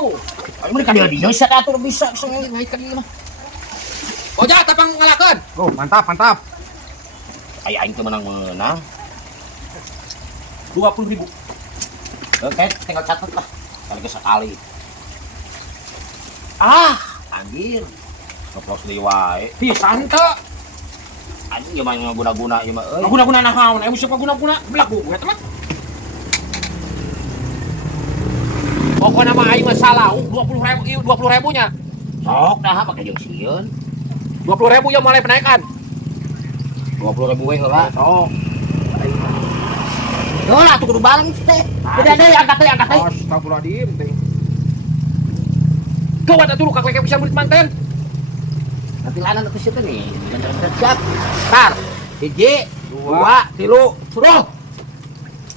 atuh. Ayo mereka dia bisa atur bisa naik lagi mah. Ojak tapang ngalakeun. Oh, mantap, mantap. Aya aing teu menang-menang. 20.000. Oke, tinggal catat lah. Kali sekali. Ah, anjir. Ngeplos deui wae. Pisan teu. Anjing ieu mah ngaguna-guna ieu mah euy. Guna-guna naon? Aya usah guna-guna belagu gue teman. Pokoknya mah aing mah salah 20.000 ieu 20.000 nya. Sok dah make jeung sieun. 20.000 ya mulai penaikan. 20.000 we heula. Sok. Tuh lah tuh kudu balik teh. Tidak ada angkat teh angkat teh. Astagfirullahaladzim, teh. Kau ada dulu kakek bisa murid manten. Nanti lanan atuh situ nih. Siap. Tar. 1 2 3 suruh.